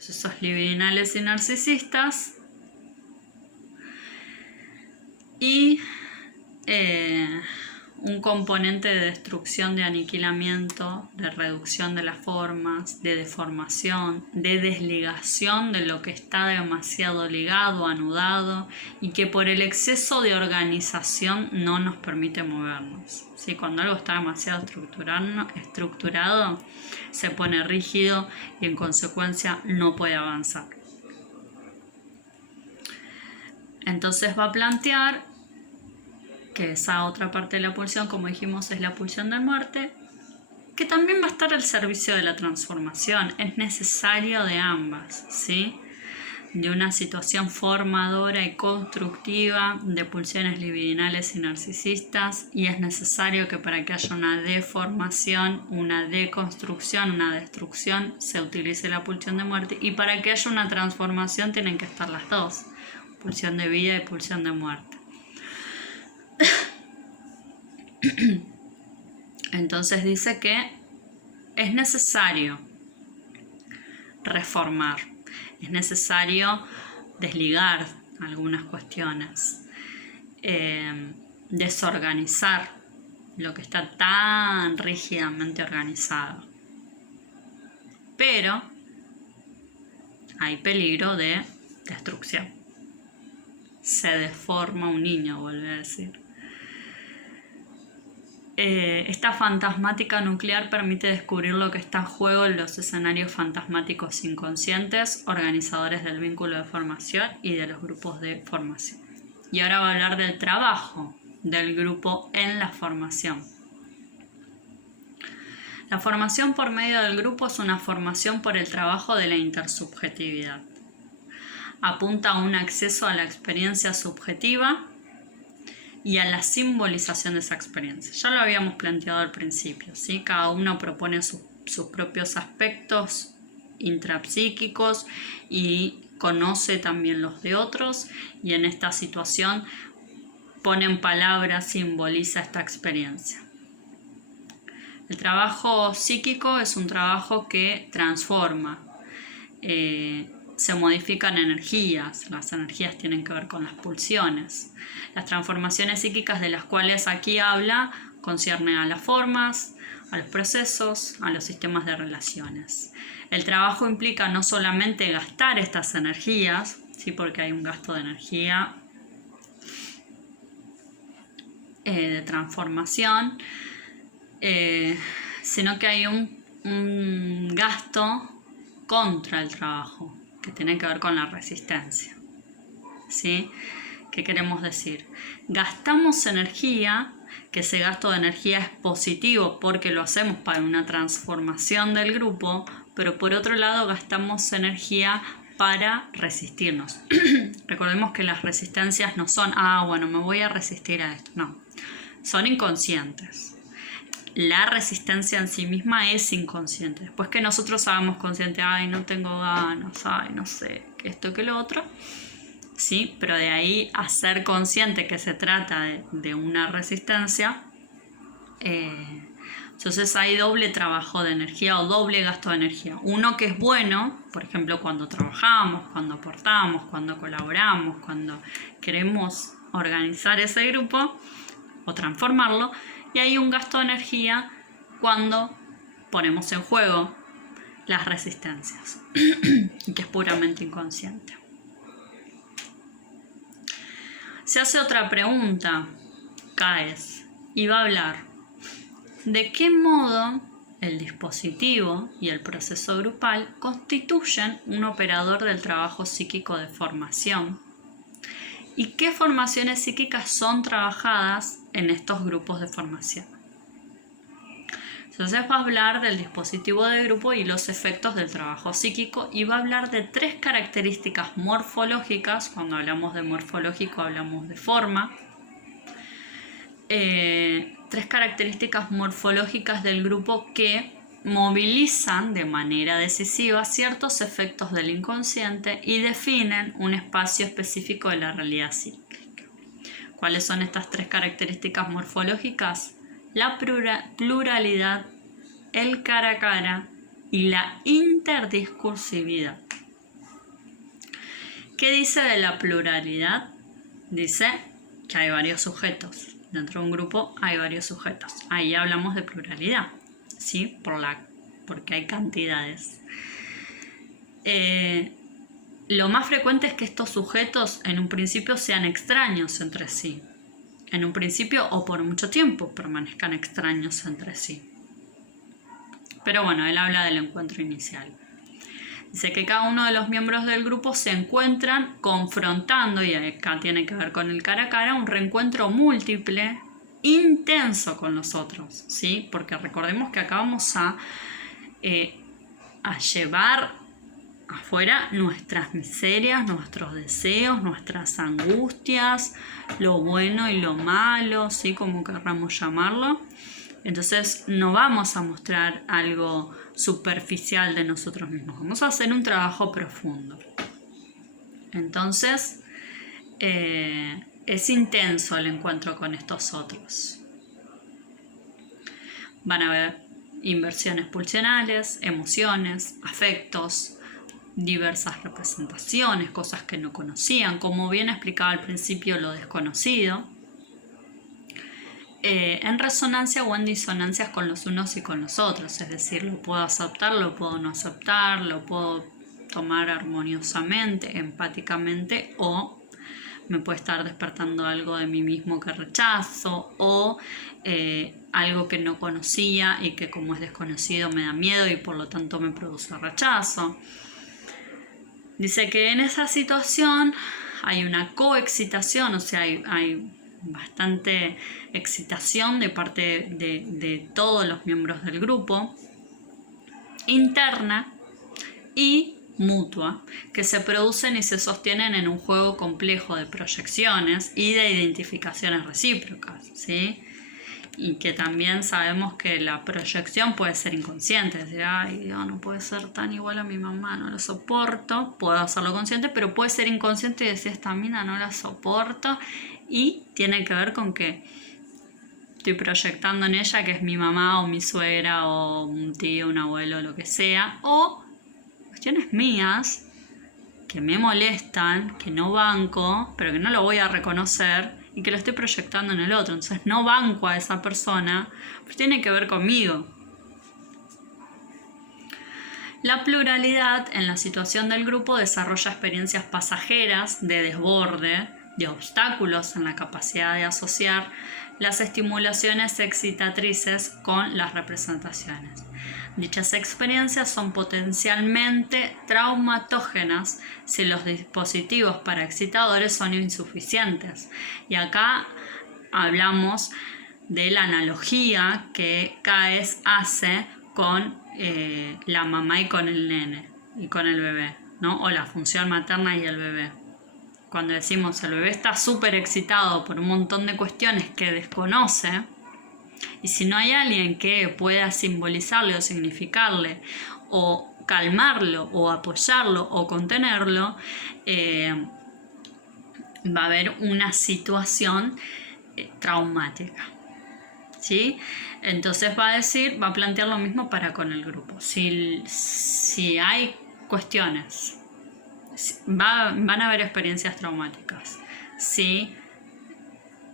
procesos libidinales y narcisistas, y un componente de destrucción, de aniquilamiento, de reducción de las formas, de deformación, de desligación de lo que está demasiado ligado, anudado, y que por el exceso de organización no nos permite movernos. ¿Sí? Cuando algo está demasiado estructurado, se pone rígido y en consecuencia no puede avanzar. Entonces va a plantear que esa otra parte de la pulsión, como dijimos, es la pulsión de muerte, que también va a estar al servicio de la transformación. Es necesario de ambas, ¿sí? De una situación formadora y constructiva de pulsiones libidinales y narcisistas, y es necesario que para que haya una deformación, una deconstrucción, una destrucción, se utilice la pulsión de muerte, y para que haya una transformación tienen que estar las dos, pulsión de vida y pulsión de muerte. Entonces dice que es necesario reformar, es necesario desligar algunas cuestiones, desorganizar lo que está tan rígidamente organizado. Pero hay peligro de destrucción. Se deforma un niño, vuelve a decir. Esta fantasmática nuclear permite descubrir lo que está en juego en los escenarios fantasmáticos inconscientes, organizadores del vínculo de formación y de los grupos de formación. Y ahora va a hablar del trabajo del grupo en la formación. La formación por medio del grupo es una formación por el trabajo de la intersubjetividad. Apunta a un acceso a la experiencia subjetiva y a la simbolización de esa experiencia. Ya lo habíamos planteado al principio, ¿sí? Cada uno propone sus propios aspectos intrapsíquicos y conoce también los de otros, y en esta situación pone en palabras, simboliza esta experiencia. El trabajo psíquico es un trabajo que transforma, se modifican energías, las energías tienen que ver con las pulsiones. Las transformaciones psíquicas de las cuales aquí habla conciernen a las formas, a los procesos, a los sistemas de relaciones. El trabajo implica no solamente gastar estas energías, ¿sí? Porque hay un gasto de energía de transformación, sino que hay un gasto contra el trabajo, que tiene que ver con la resistencia, ¿sí? ¿Qué queremos decir? Gastamos energía, que ese gasto de energía es positivo porque lo hacemos para una transformación del grupo, pero por otro lado gastamos energía para resistirnos. Recordemos que las resistencias no son, bueno, me voy a resistir a esto, no, son inconscientes. La resistencia en sí misma es inconsciente. Después que nosotros hagamos consciente, no tengo ganas, no sé, esto que lo otro, sí, pero de ahí a ser consciente que se trata de una resistencia, entonces hay doble trabajo de energía o doble gasto de energía. Uno que es bueno, por ejemplo, cuando trabajamos, cuando aportamos, cuando colaboramos, cuando queremos organizar ese grupo o transformarlo, y hay un gasto de energía cuando ponemos en juego las resistencias, que es puramente inconsciente. Se hace otra pregunta, Caes, y va a hablar de qué modo el dispositivo y el proceso grupal constituyen un operador del trabajo psíquico de formación y qué formaciones psíquicas son trabajadas en estos grupos de formación. Entonces va a hablar del dispositivo de grupo y los efectos del trabajo psíquico, y va a hablar de 3 características morfológicas. Cuando hablamos de morfológico hablamos de forma. 3 características morfológicas del grupo que movilizan de manera decisiva ciertos efectos del inconsciente y definen un espacio específico de la realidad psíquica. ¿Cuáles son estas 3 características morfológicas? La pluralidad, el cara a cara y la interdiscursividad. ¿Qué dice de la pluralidad? Dice que hay varios sujetos. Dentro de un grupo hay varios sujetos. Ahí hablamos de pluralidad, ¿sí? Porque hay cantidades. Lo más frecuente es que estos sujetos en un principio sean extraños entre sí. En un principio o por mucho tiempo permanezcan extraños entre sí. Pero bueno, él habla del encuentro inicial. Dice que cada uno de los miembros del grupo se encuentran confrontando, y acá tiene que ver con el cara a cara, un reencuentro múltiple, intenso con los otros, ¿sí? Porque recordemos que acá vamos a llevar afuera nuestras miserias, nuestros deseos, nuestras angustias, lo bueno y lo malo, ¿sí? Como querramos llamarlo. Entonces no vamos a mostrar algo superficial de nosotros mismos, vamos a hacer un trabajo profundo. Entonces es intenso el encuentro con estos otros. Van a haber inversiones pulsionales, emociones, afectos, diversas representaciones, cosas que no conocían, como bien explicaba al principio, lo desconocido. En resonancia o en disonancias con los unos y con los otros, es decir, lo puedo aceptar, lo puedo no aceptar, lo puedo tomar armoniosamente, empáticamente, o me puede estar despertando algo de mí mismo que rechazo, o algo que no conocía y que como es desconocido me da miedo y por lo tanto me produce rechazo. Dice que en esa situación hay una coexcitación, o sea, hay bastante excitación de parte de todos los miembros del grupo, interna y mutua, que se producen y se sostienen en un juego complejo de proyecciones y de identificaciones recíprocas, ¿sí? Y que también sabemos que la proyección puede ser inconsciente, es decir, ay, Dios, no puede ser tan igual a mi mamá, no lo soporto, puedo hacerlo consciente, pero puede ser inconsciente y decir, esta mina no la soporto, y tiene que ver con que estoy proyectando en ella que es mi mamá o mi suegra o un tío, un abuelo, lo que sea, o cuestiones mías que me molestan, que no banco, pero que no lo voy a reconocer y que lo estoy proyectando en el otro. Entonces no banco a esa persona, pero tiene que ver conmigo. La pluralidad en la situación del grupo desarrolla experiencias pasajeras de desborde, de obstáculos en la capacidad de asociar las estimulaciones excitatrices con las representaciones. Dichas experiencias son potencialmente traumatógenas si los dispositivos paraexcitadores son insuficientes. Y acá hablamos de la analogía que Caes hace con la mamá y con el nene y con el bebé, ¿no? O la función materna y el bebé. Cuando decimos el bebé está súper excitado por un montón de cuestiones que desconoce, y si no hay alguien que pueda simbolizarle o significarle o calmarlo o apoyarlo o contenerlo, va a haber una situación traumática, ¿sí? Entonces va a plantear lo mismo para con el grupo. Si hay cuestiones, van a haber experiencias traumáticas. Si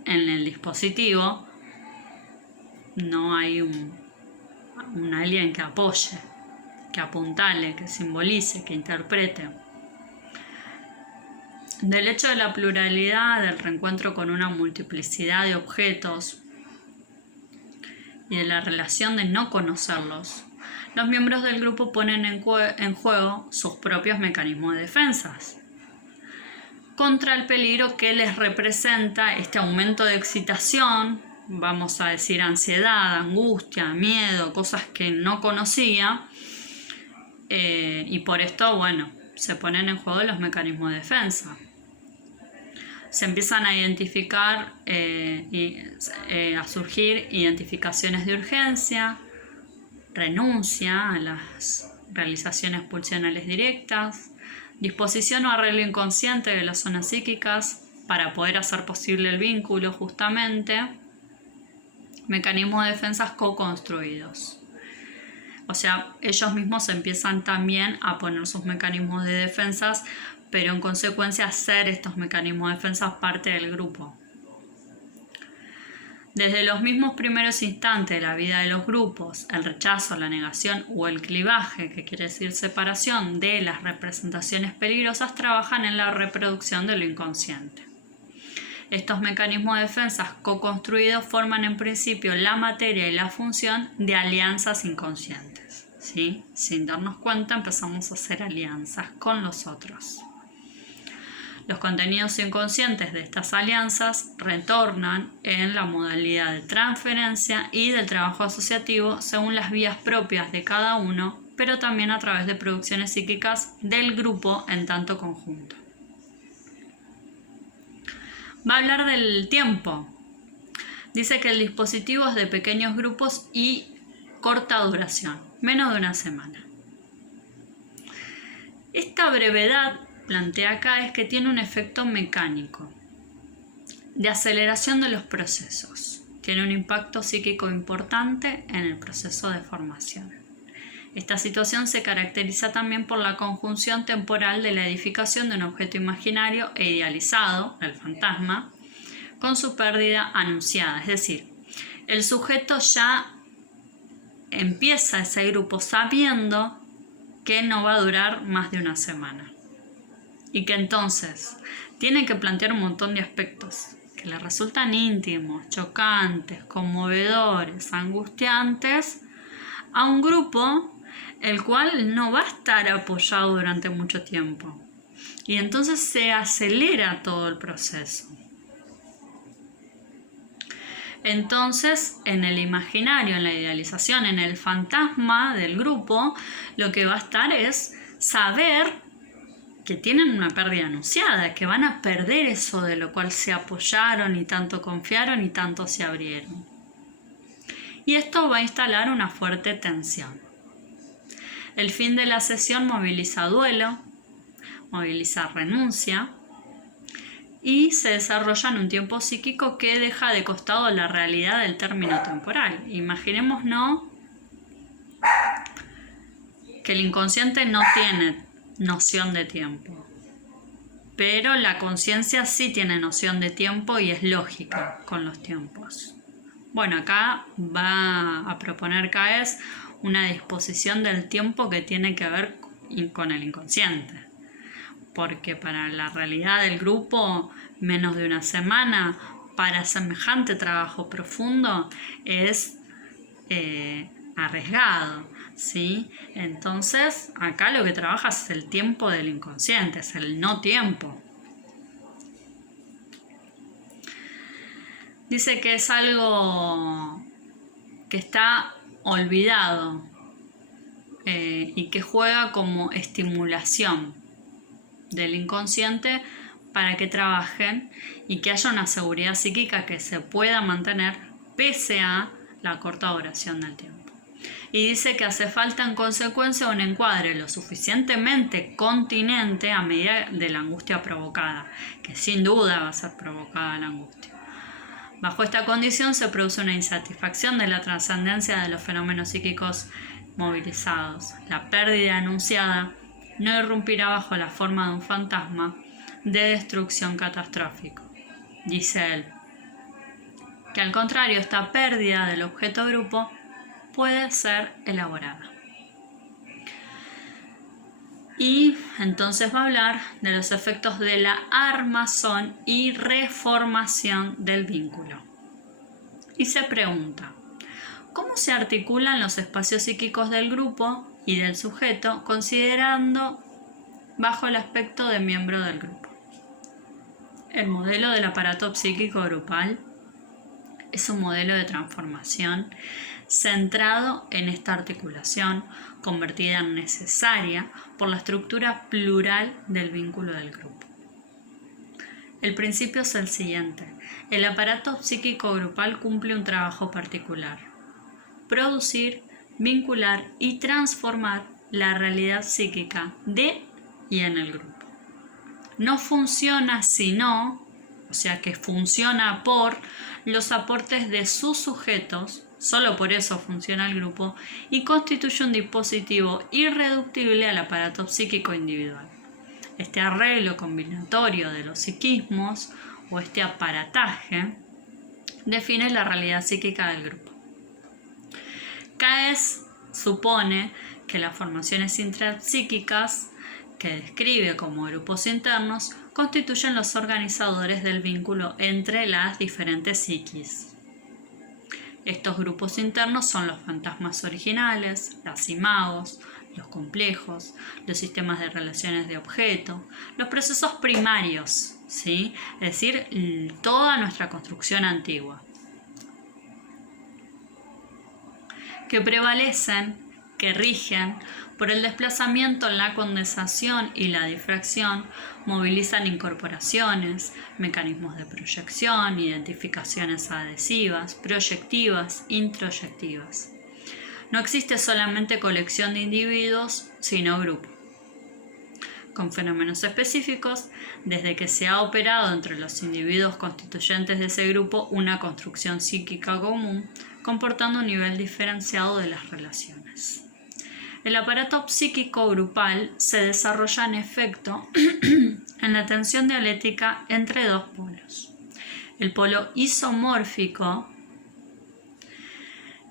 en el dispositivo no hay un alguien que apoye, que apuntale, que simbolice, que interprete. Del hecho de la pluralidad, del reencuentro con una multiplicidad de objetos y de la relación de no conocerlos, los miembros del grupo ponen en juego sus propios mecanismos de defensas contra el peligro que les representa este aumento de excitación, vamos a decir ansiedad, angustia, miedo, cosas que no conocía, y por esto, bueno, se ponen en juego los mecanismos de defensa. Se empiezan a identificar a surgir identificaciones de urgencia, renuncia a las realizaciones pulsionales directas, disposición o arreglo inconsciente de las zonas psíquicas para poder hacer posible el vínculo justamente, mecanismos de defensas co-construidos. O sea, ellos mismos empiezan también a poner sus mecanismos de defensas, pero en consecuencia hacer estos mecanismos de defensa parte del grupo. Desde los mismos primeros instantes de la vida de los grupos, el rechazo, la negación o el clivaje, que quiere decir separación de las representaciones peligrosas, trabajan en la reproducción de lo inconsciente. Estos mecanismos de defensa co-construidos forman en principio la materia y la función de alianzas inconscientes, ¿sí? Sin darnos cuenta empezamos a hacer alianzas con los otros. Los contenidos inconscientes de estas alianzas retornan en la modalidad de transferencia y del trabajo asociativo según las vías propias de cada uno, pero también a través de producciones psíquicas del grupo en tanto conjunto. Va a hablar del tiempo. Dice que el dispositivo es de pequeños grupos y corta duración, menos de una semana. Esta brevedad plantea acá es que tiene un efecto mecánico de aceleración de los procesos. Tiene un impacto psíquico importante en el proceso de formación. Esta situación se caracteriza también por la conjunción temporal de la edificación de un objeto imaginario e idealizado, el fantasma, con su pérdida anunciada. Es decir, el sujeto ya empieza ese grupo sabiendo que no va a durar más de una semana y que entonces tiene que plantear un montón de aspectos que le resultan íntimos, chocantes, conmovedores, angustiantes a un grupo el cual no va a estar apoyado durante mucho tiempo. Y entonces se acelera todo el proceso. Entonces, en el imaginario, en la idealización, en el fantasma del grupo, lo que va a estar es saber que tienen una pérdida anunciada, que van a perder eso de lo cual se apoyaron y tanto confiaron y tanto se abrieron. Y esto va a instalar una fuerte tensión. El fin de la sesión moviliza duelo, moviliza renuncia y se desarrolla en un tiempo psíquico que deja de costado la realidad del término temporal. Imaginémonos que el inconsciente no tiene noción de tiempo, pero la conciencia sí tiene noción de tiempo y es lógica con los tiempos. Bueno, acá va a proponer Caes una disposición del tiempo que tiene que ver con el inconsciente, porque para la realidad del grupo menos de una semana para semejante trabajo profundo es arriesgado, ¿sí? Entonces acá lo que trabaja es el tiempo del inconsciente, es el no tiempo. Dice que es algo que está olvidado y que juega como estimulación del inconsciente para que trabajen y que haya una seguridad psíquica que se pueda mantener pese a la corta duración del tiempo. Y dice que hace falta en consecuencia un encuadre lo suficientemente continente a medida de la angustia provocada, que sin duda va a ser provocada la angustia. Bajo esta condición se produce una insatisfacción de la trascendencia de los fenómenos psíquicos movilizados. La pérdida anunciada no irrumpirá bajo la forma de un fantasma de destrucción catastrófico. Dice él, que al contrario, esta pérdida del objeto grupo puede ser elaborada. Y entonces va a hablar de los efectos de la armazón y reformación del vínculo. Y se pregunta, ¿cómo se articulan los espacios psíquicos del grupo y del sujeto considerando bajo el aspecto de miembro del grupo? El modelo del aparato psíquico grupal es un modelo de transformación centrado en esta articulación, convertida en necesaria por la estructura plural del vínculo del grupo. El principio es el siguiente: el aparato psíquico grupal cumple un trabajo particular: producir, vincular y transformar la realidad psíquica de y en el grupo. No funciona sino, o sea que funciona por los aportes de sus sujetos solo por eso funciona el grupo, y constituye un dispositivo irreductible al aparato psíquico individual. Este arreglo combinatorio de los psiquismos o este aparataje define la realidad psíquica del grupo. Caes supone que las formaciones intrapsíquicas, que describe como grupos internos, constituyen los organizadores del vínculo entre las diferentes psiquis. Estos grupos internos son los fantasmas originales, las imagos, los complejos, los sistemas de relaciones de objeto, los procesos primarios, ¿sí? Es decir, toda nuestra construcción antigua, que prevalecen, que rigen por el desplazamiento, la condensación y la difracción, movilizan incorporaciones, mecanismos de proyección, identificaciones adhesivas, proyectivas, introyectivas. No existe solamente colección de individuos, sino grupo, con fenómenos específicos, desde que se ha operado entre los individuos constituyentes de ese grupo una construcción psíquica común, comportando un nivel diferenciado de las relaciones. El aparato psíquico grupal se desarrolla en efecto en la tensión dialéctica entre dos polos. El polo isomórfico,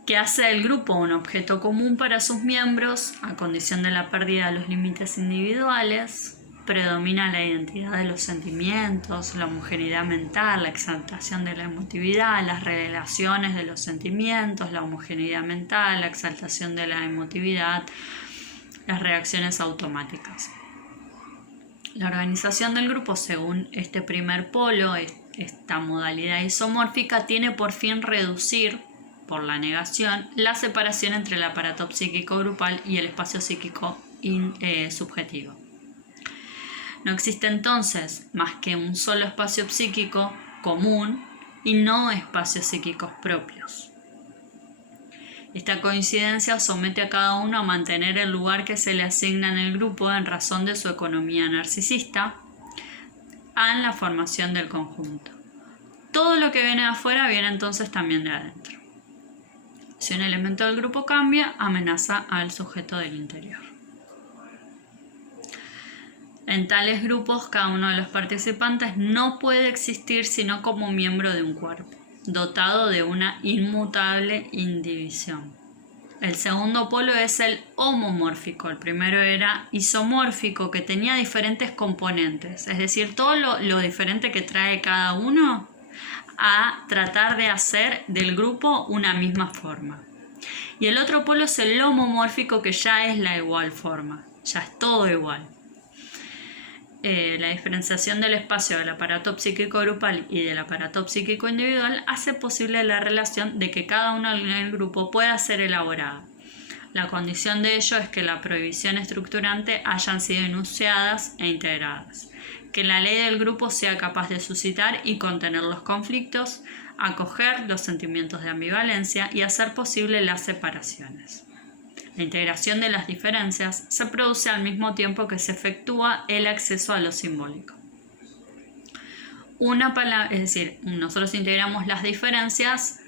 que hace del grupo un objeto común para sus miembros, a condición de la pérdida de los límites individuales. Predomina la identidad de los sentimientos, la homogeneidad mental, la exaltación de la emotividad, las relaciones de los sentimientos, la homogeneidad mental, la exaltación de la emotividad, las reacciones automáticas. La organización del grupo, según este primer polo, esta modalidad isomórfica, tiene por fin reducir, por la negación, la separación entre el aparato psíquico grupal y el espacio psíquico subjetivo. No existe entonces más que un solo espacio psíquico común y no espacios psíquicos propios. Esta coincidencia somete a cada uno a mantener el lugar que se le asigna en el grupo en razón de su economía narcisista en la formación del conjunto. Todo lo que viene de afuera viene entonces también de adentro. Si un elemento del grupo cambia, amenaza al sujeto del interior. En tales grupos, cada uno de los participantes no puede existir sino como miembro de un cuerpo, dotado de una inmutable indivisión. El segundo polo es el homomórfico. El primero era isomórfico, que tenía diferentes componentes, es decir, todo lo diferente que trae cada uno a tratar de hacer del grupo una misma forma. Y el otro polo es el homomórfico, que ya es la igual forma, ya es todo igual. La diferenciación del espacio del aparato psíquico grupal y del aparato psíquico individual hace posible la relación de que cada uno en el grupo pueda ser elaborada. La condición de ello es que la prohibición estructurante hayan sido enunciadas e integradas, que la ley del grupo sea capaz de suscitar y contener los conflictos, acoger los sentimientos de ambivalencia y hacer posible las separaciones. La integración de las diferencias se produce al mismo tiempo que se efectúa el acceso a lo simbólico. Una palabra, es decir, nosotros integramos las diferencias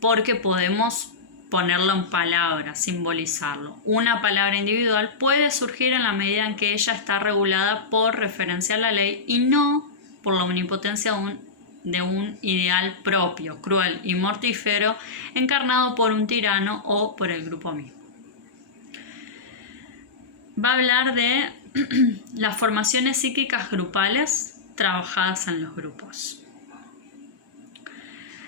porque podemos ponerlo en palabras, simbolizarlo. Una palabra individual puede surgir en la medida en que ella está regulada por referencia a la ley y no por la omnipotencia de un ideal propio, cruel y mortífero, encarnado por un tirano o por el grupo mismo. Va a hablar de las formaciones psíquicas grupales trabajadas en los grupos.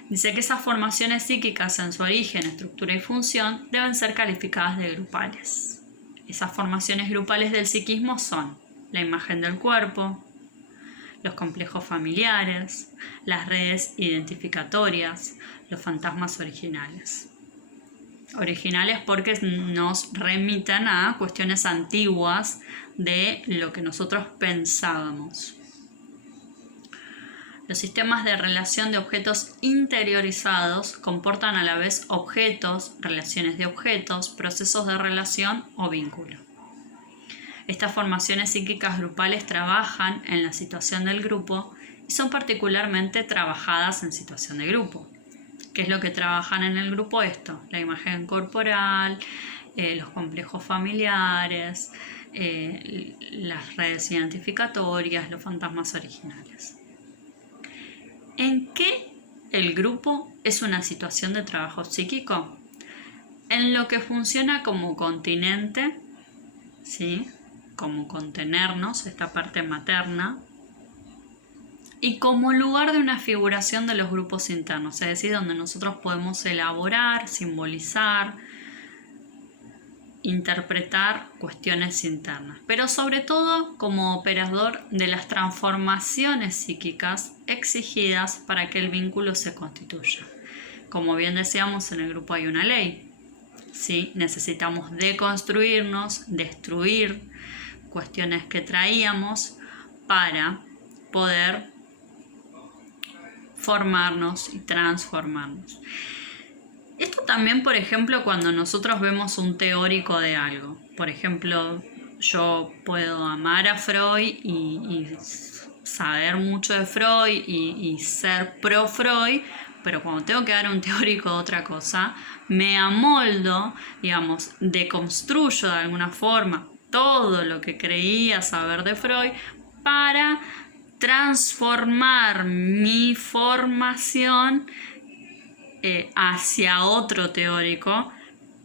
Dice que esas formaciones psíquicas en su origen, estructura y función deben ser calificadas de grupales. Esas formaciones grupales del psiquismo son la imagen del cuerpo, los complejos familiares, las redes identificatorias, los fantasmas originales. Originales porque nos remiten a cuestiones antiguas de lo que nosotros pensábamos. Los sistemas de relación de objetos interiorizados comportan a la vez objetos, relaciones de objetos, procesos de relación o vínculo. Estas formaciones psíquicas grupales trabajan en la situación del grupo y son particularmente trabajadas en situación de grupo. ¿Qué es lo que trabajan en el grupo? Esto, la imagen corporal, los complejos familiares, las redes identificatorias, los fantasmas originales. ¿En qué el grupo es una situación de trabajo psíquico? En lo que funciona como continente, ¿sí? Como contenernos, esta parte materna, y como lugar de una figuración de los grupos internos, es decir, donde nosotros podemos elaborar, simbolizar, interpretar cuestiones internas, pero sobre todo como operador de las transformaciones psíquicas exigidas para que el vínculo se constituya. Como bien decíamos, en el grupo hay una ley, ¿sí? Necesitamos deconstruirnos, destruir cuestiones que traíamos para poder formarnos y transformarnos. Esto también, por ejemplo, cuando nosotros vemos un teórico de algo. Por ejemplo, yo puedo amar a Freud y saber mucho de Freud y ser pro Freud, pero cuando tengo que dar un teórico de otra cosa, me amoldo, digamos, deconstruyo de alguna forma todo lo que creía saber de Freud para transformar mi formación hacia otro teórico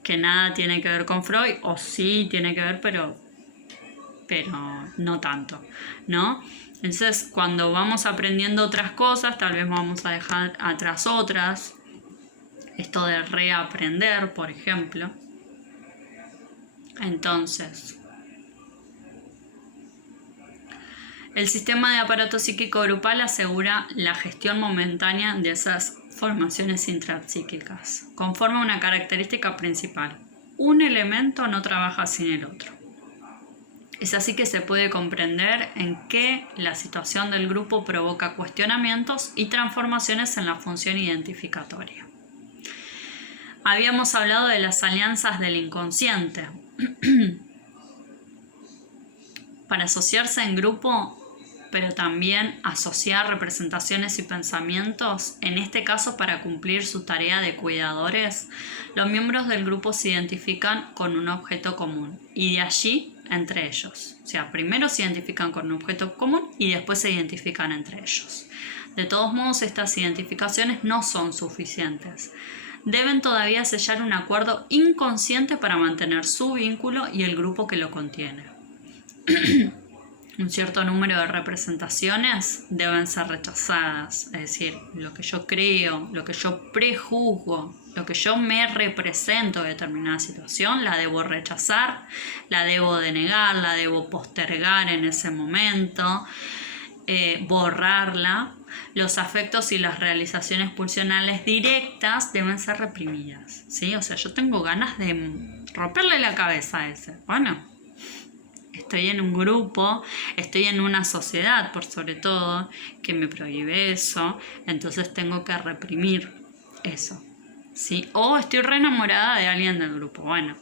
que nada tiene que ver con Freud, o sí tiene que ver, pero no tanto, ¿no? Entonces, cuando vamos aprendiendo otras cosas, tal vez vamos a dejar atrás otras. Esto de reaprender, por ejemplo. Entonces, el sistema de aparato psíquico grupal asegura la gestión momentánea de esas formaciones intrapsíquicas. Conforma una característica principal. Un elemento no trabaja sin el otro. Es así que se puede comprender en qué la situación del grupo provoca cuestionamientos y transformaciones en la función identificatoria. Habíamos hablado de las alianzas del inconsciente. Para asociarse en grupo, pero también asociar representaciones y pensamientos, en este caso para cumplir su tarea de cuidadores, los miembros del grupo se identifican con un objeto común y de allí entre ellos. O sea, primero se identifican con un objeto común y después se identifican entre ellos. De todos modos, estas identificaciones no son suficientes. Deben todavía sellar un acuerdo inconsciente para mantener su vínculo y el grupo que lo contiene. Un cierto número de representaciones deben ser rechazadas, es decir, lo que yo creo, lo que yo prejuzgo, lo que yo me represento de determinada situación, la debo rechazar, la debo denegar, la debo postergar en ese momento, borrarla. Los afectos y las realizaciones pulsionales directas deben ser reprimidas, ¿sí? O sea, yo tengo ganas de romperle la cabeza a ese. Bueno, estoy en un grupo, estoy en una sociedad, por sobre todo, que me prohíbe eso, entonces tengo que reprimir eso, ¿sí? O estoy re enamorada de alguien del grupo, bueno,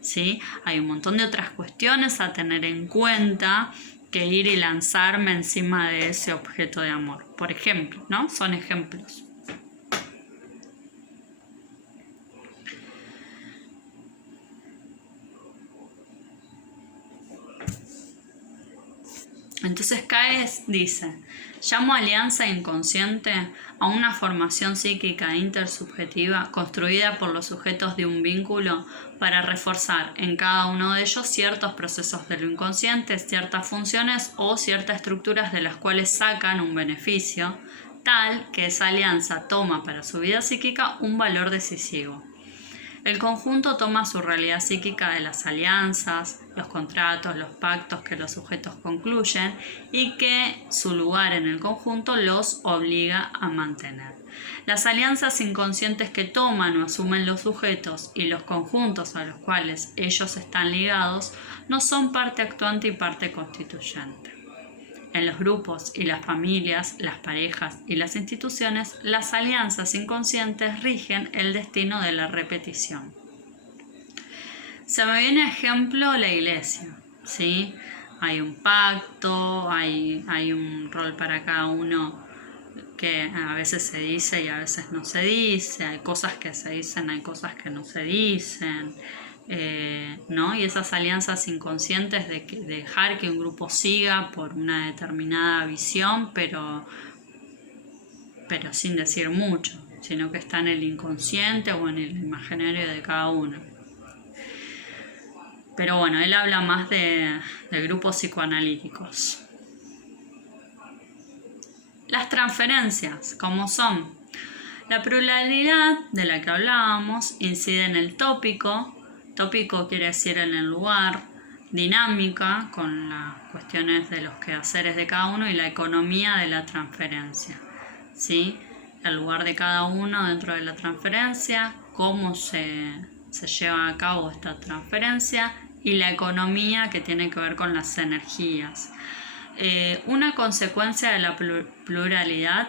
¿sí? Hay un montón de otras cuestiones a tener en cuenta que ir y lanzarme encima de ese objeto de amor, por ejemplo, ¿no? Son ejemplos. Entonces Caes dice, llamo alianza inconsciente a una formación psíquica intersubjetiva construida por los sujetos de un vínculo para reforzar en cada uno de ellos ciertos procesos de lo inconsciente, ciertas funciones o ciertas estructuras de las cuales sacan un beneficio, tal que esa alianza toma para su vida psíquica un valor decisivo. El conjunto toma su realidad psíquica de las alianzas, los contratos, los pactos que los sujetos concluyen y que su lugar en el conjunto los obliga a mantener. Las alianzas inconscientes que toman o asumen los sujetos y los conjuntos a los cuales ellos están ligados no son parte actuante y parte constituyente. En los grupos y las familias, las parejas y las instituciones, las alianzas inconscientes rigen el destino de la repetición. Se me viene a ejemplo la iglesia, ¿sí? Hay un pacto, hay un rol para cada uno que a veces se dice y a veces no se dice, hay cosas que se dicen, hay cosas que no se dicen, ¿no? Y esas alianzas inconscientes de dejar que un grupo siga por una determinada visión, pero sin decir mucho, sino que está en el inconsciente o en el imaginario de cada uno. Pero bueno, él habla más de grupos psicoanalíticos. Las transferencias, ¿cómo son? La pluralidad de la que hablábamos incide en el tópico. Tópico quiere decir en el lugar, dinámica con las cuestiones de los quehaceres de cada uno y la economía de la transferencia, ¿sí? El lugar de cada uno dentro de la transferencia, cómo se lleva a cabo esta transferencia y la economía que tiene que ver con las energías. Una consecuencia de la pluralidad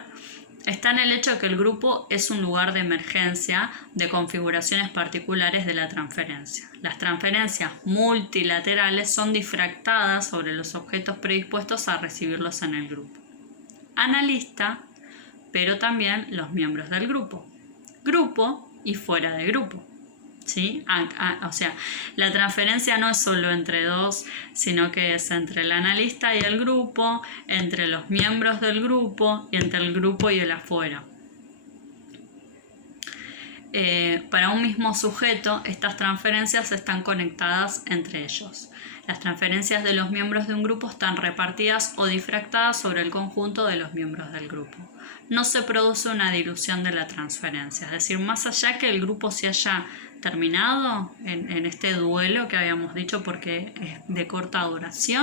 está en el hecho de que el grupo es un lugar de emergencia de configuraciones particulares de la transferencia. Las transferencias multilaterales son difractadas sobre los objetos predispuestos a recibirlos en el grupo. Analista, pero también los miembros del grupo. Grupo y fuera de grupo. ¿Sí? O sea, la transferencia no es solo entre dos, sino que es entre el analista y el grupo, entre los miembros del grupo y entre el grupo y el afuera. Para un mismo sujeto, estas transferencias están conectadas entre ellos. Las transferencias de los miembros de un grupo están repartidas o difractadas sobre el conjunto de los miembros del grupo. No se produce una dilución de la transferencia, es decir, más allá que el grupo se haya terminado en este duelo que habíamos dicho porque es de corta duración,